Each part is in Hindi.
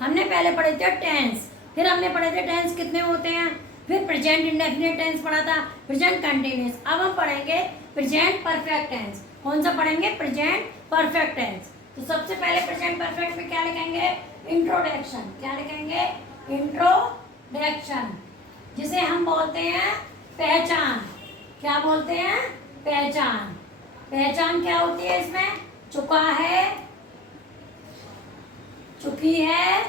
हमने पहले पढ़े थे टेंस, फिर हमने पढ़े थे टेंस कितने होते हैं, फिर प्रेजेंट इंडेफिनिट टेंस पढ़ा था, प्रेजेंट कंटिन्यूअस। अब हम पढ़ेंगे प्रेजेंट परफेक्ट टेंस। कौन सा पढ़ेंगे? Present perfect tense. तो सबसे पहले प्रेजेंट परफेक्ट में क्या लिखेंगे? इंट्रोडक्शन। क्या लिखेंगे? इंट्रोडक्शन, जिसे हम बोलते हैं पहचान। क्या बोलते हैं? पहचान। पहचान क्या होती है इसमें? चुका है, चुकी है,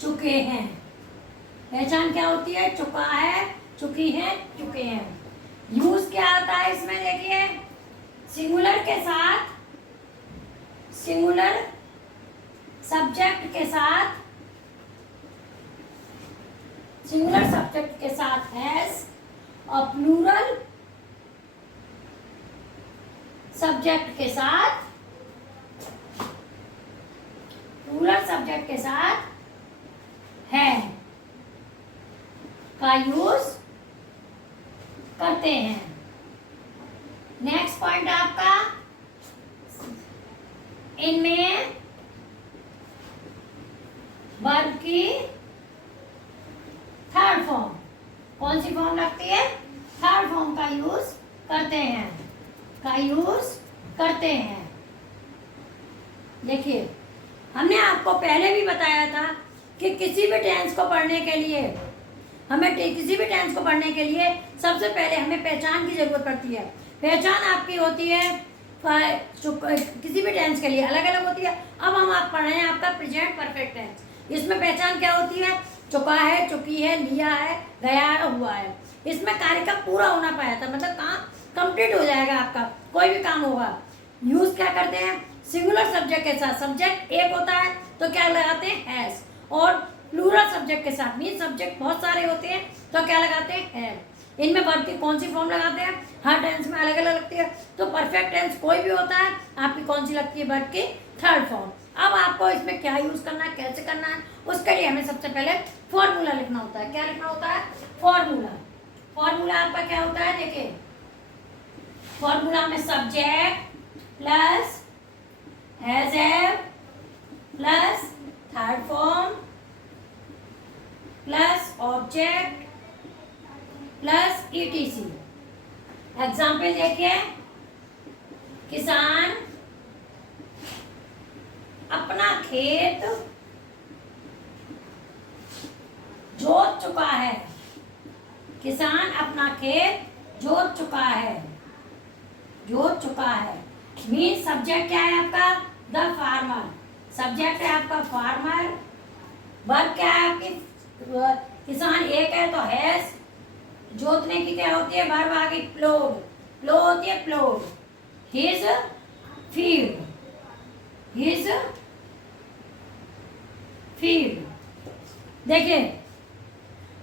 चुके हैं। पहचान क्या होती है? चुका है, चुकी है, चुके हैं। यूज क्या आता है इसमें? देखिए, सिंगुलर के साथ, सिंगुलर सब्जेक्ट के साथ, सिंगुलर सब्जेक्ट के साथ हैज और प्लूरल सब्जेक्ट के साथ, प्लूरल सब्जेक्ट के साथ है का यूज करते हैं। नेक्स्ट पॉइंट आपका, इनमें वर्ब की थर्ड फॉर्म, कौन सी फॉर्म लगती है? थर्ड फॉर्म का यूज करते हैं, का यूज करते हैं। देखिए, हमने आपको पहले भी बताया था कि किसी भी टेंस को पढ़ने के लिए किसी भी टेंस को पढ़ने के लिए सबसे पहले हमें पहचान की जरूरत पड़ती है। पहचान आपकी होती है किसी भी टेंस के लिए अलग अलग होती है। अब हम आप पढ़ रहे हैं आपका प्रेजेंट परफेक्ट टेंस। इसमें पहचान क्या होती है? चुका है, चुकी है, लिया है, गया है, हुआ है। इसमें कार्य का पूरा होना पाया था, मतलब काम कंप्लीट हो जाएगा आपका, कोई भी काम होगा। यूज क्या करते हैं? सिंगुलर सब्जेक्ट के साथ, सब्जेक्ट एक होता है तो क्या लगाते हैं? हैज। और प्लूरल सब्जेक्ट के साथ, मीन सब्जेक्ट बहुत सारे होते हैं तो क्या लगाते हैं? हैव। इनमें वर्ब की कौन सी फॉर्म लगाते हैं? हर टेंस में अलग अलग लगती है। तो परफेक्ट टेंस कोई भी होता है, आपकी कौन सी लगती है? वर्ब की थर्ड फॉर्म। अब आपको इसमें क्या यूज करना है, कैसे करना है, उसके लिए हमें सबसे पहले फॉर्मूला लिखना होता है। क्या लिखना होता है? फॉर्मूला। फॉर्मूला आपका क्या होता है? देखिए, फॉर्मूला में subject plus has have plus third form plus object plus etc. Example देखिए, किसान अपना खेत जोत चुका है। किसान अपना खेत जोत चुका है, जोत चुका है। मीन सब्जेक्ट क्या है आपका? The farmer. सब्जेक्ट है आपका फार्मर। वर्ब क्या है आपकी? किसान एक है तो हैज। जोतने की क्या होती है? वर्ब आ गई प्लोड। प्लो होती है प्लोड। His field, his field. देखिए,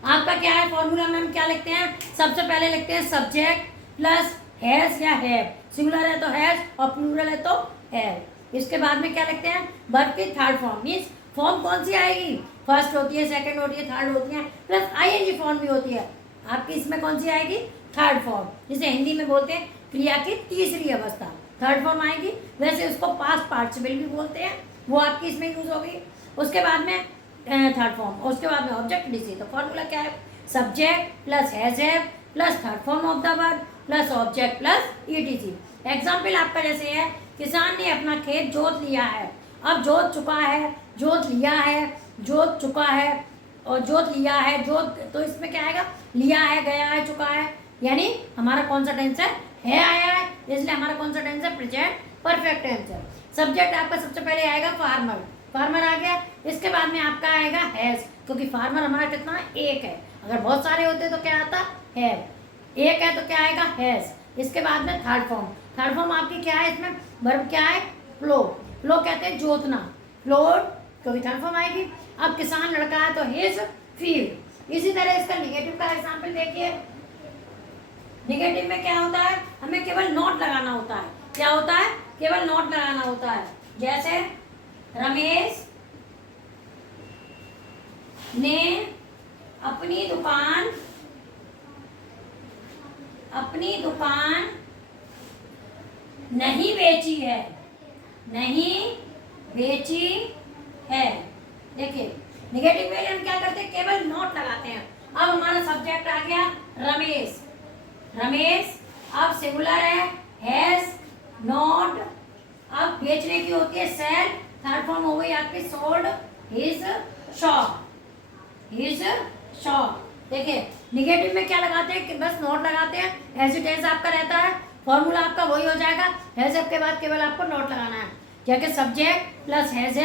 आपका क्या है फॉर्मूला में? हम क्या लिखते हैं? सबसे पहले लिखते हैं सब्जेक्ट प्लस हैज या हैव। सिंगुलर है तो हैज और प्लूरल है तो हैव। इसके बाद में क्या लिखते हैं? वर्ब की थर्ड फॉर्म। मीन्स फॉर्म कौन सी आएगी? फर्स्ट होती है, सेकंड होती है, थर्ड होती है, प्लस आईएनजी फॉर्म भी होती है। आपकी इसमें कौन सी आएगी? थर्ड फॉर्म, जिसे हिंदी में बोलते हैं क्रिया की तीसरी अवस्था। थर्ड फॉर्म आएगी। वैसे उसको पास्ट पार्टिसिपल भी बोलते हैं, वो आपकी इसमें यूज होगी। उसके बाद में थर्ड फॉर्म, और उसके बाद में ऑब्जेक्ट डीसी। तो फॉर्मूला क्या है? Subject plus has have plus third form of the verb plus object plus etc. Example आपका जैसे है, किसान ने अपना खेत जोत लिया है। अब जोत चुका है, जोत लिया है, जोत चुका है और जोत लिया है। जोत, तो इसमें क्या आएगा? लिया है, गया है, चुका है, यानी हमारा कौन सा टेंस है? आया है, इसलिए हमारा कौन सा टेंस है? प्रेजेंट परफेक्ट टेंस है। सब्जेक्ट आपका सबसे पहले आएगा फार्मर, फार्मर आ गया। इसके बाद में आपका आएगा हैज, क्योंकि फार्मर हमारा कितना है? एक है। अगर बहुत सारे होते तो क्या आता? हैव। एक है तो क्या आएगा? हैज। इसके बाद में थर्ड फॉर्म। थर्ड फॉर्म आपकी क्या है? इसमें वर्ब क्या है? फ्लो। फ्लो कहते हैं जोतना, फ्लोड, क्योंकि थर्ड फॉर्म आएगी। अब किसान लड़का है तो हिज फील्ड। इसी तरह इसका निगेटिव का एग्जांपल देखिए। निगेटिव में क्या होता है? हमें केवल नॉट लगाना होता है। क्या होता है? केवल नॉट लगाना होता है। जैसे रमेश ने अपनी दुकान नहीं बेची है, नहीं बेची है। देखिए निगेटिव में हम क्या करते हैं, केवल नॉट लगाते हैं। अब हमारा सब्जेक्ट आ गया रमेश। रमेश अब सिंगुलर हैज नॉट। अब बेचने की होती है सेल, थर्ड फॉर्म हो गई आपकी sold his shop. His shop. देखिए निगेटिव में क्या लगाते हैं कि बस नॉट लगाते हैं, एज इट इज आपका रहता है, फॉर्मूला आपका वही हो जाएगा। हैज के बाद केवल आपको नॉट लगाना है, जैसे subject plus has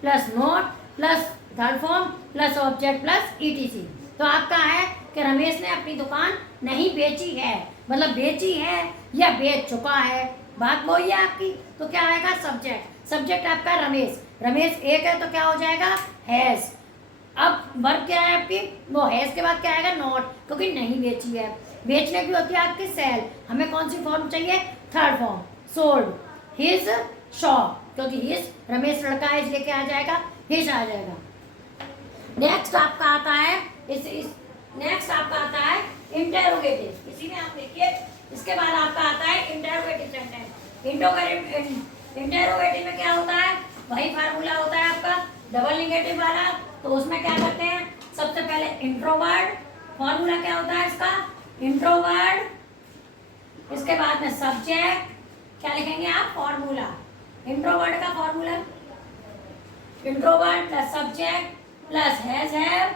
plus not plus third form plus object plus etc. तो आपका है कि रमेश ने अपनी दुकान नहीं बेची है, मतलब बेची है या बेच चुका है, बात वही है आपकी। तो क्या आएगा सब्जेक्ट, सब्जेक्ट आपका रमेश, रमेश एक है तो क्या हो जाएगा हैज। अब वर्ब क्या है आपकी, वो हैज के बाद क्या आएगा नॉट, क्योंकि नहीं बेची है। बेचने की होती है आपकी सेल, हमें कौन सी फॉर्म चाहिए, third form sold his shop, क्योंकि हिज रमेश लड़का है इसलिए क्या आ जाएगा हिज आ जाएगा। नेक्स्ट आपका आता है नेक्स्ट आपका आता है इंटेरोगेटिव। इसी में आप देखिए इसके बाद आपका आता है इंटेरोगेटिव सेंटेंस। इंटेरोगेटिव में क्या होता है, वही फार्मूला होता है आपका डबल निगेटिव वाला। तो उसमें क्या करते हैं, सबसे पहले इंट्रोवर्ड, फॉर्मूला क्या होता है इसका इंट्रोवर्ड, इसके बाद में सब्जेक्ट, क्या लिखेंगे आप फॉर्मूला, इंट्रोवर्ड का formula introvert plus subject plus has have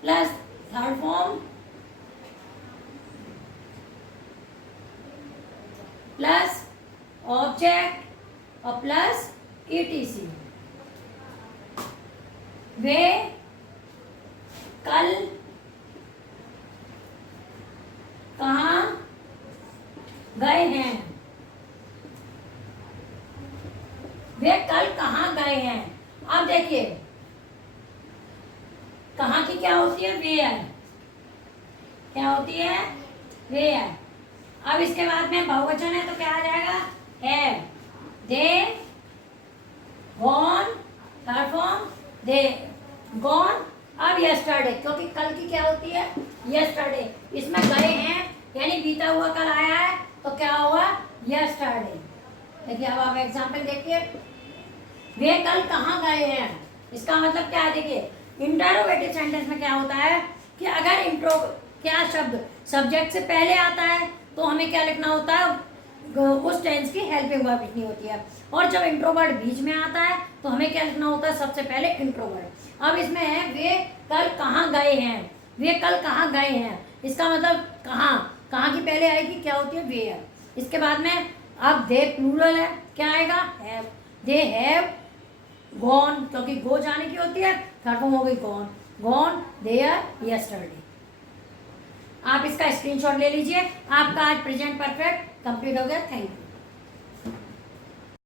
plus third form plus object और प्लस ईटीसी। वे कल कहाँ गए हैं, वे कल कहाँ गए हैं। अब देखिए कहाँ की क्या होती है वेयर, क्या होती है वेयर। अब इसके बाद में बहुवचन है तो क्या आ जाएगा have, they gone, third form they gone. अब यस्टरडे, क्योंकि कल की क्या होती है यस्टरडे, इसमें गए हैं यानी बीता हुआ कल आया है तो क्या हुआ यस्टरडे। देखिए अब आप एग्जाम्पल देखिए, वे कल कहाँ गए हैं, इसका मतलब क्या है। देखिए इंटरोगेटिव सेंटेंस में क्या होता है कि अगर इंट्रो क्या शब्द सब्जेक्ट से पहले आता है तो हमें क्या लिखना होता है, उस टेंस की हेल्पिंग वर्ब लिखनी होती है। और जब इंट्रोवर्ड बीच में आता है तो हमें क्या लिखना होता है, सबसे पहले इंट्रोवर्ड। अब इसमें है वे कल कहाँ गए हैं, वे कल कहाँ गए हैं, इसका मतलब कहाँ की पहले आएगी क्या होती है वेयर। इसके बाद में अब दे प्लूरल है, क्या आएगा हैव, दे हैव गॉन, क्योंकि गो जाने की होती है, थर्ड फॉर्म हो गई गॉन, गॉन देयर यस्टरडे। आप इसका स्क्रीनशॉट ले लीजिए, आपका आज प्रेजेंट परफेक्ट कंप्लीट हो गया। Thank you.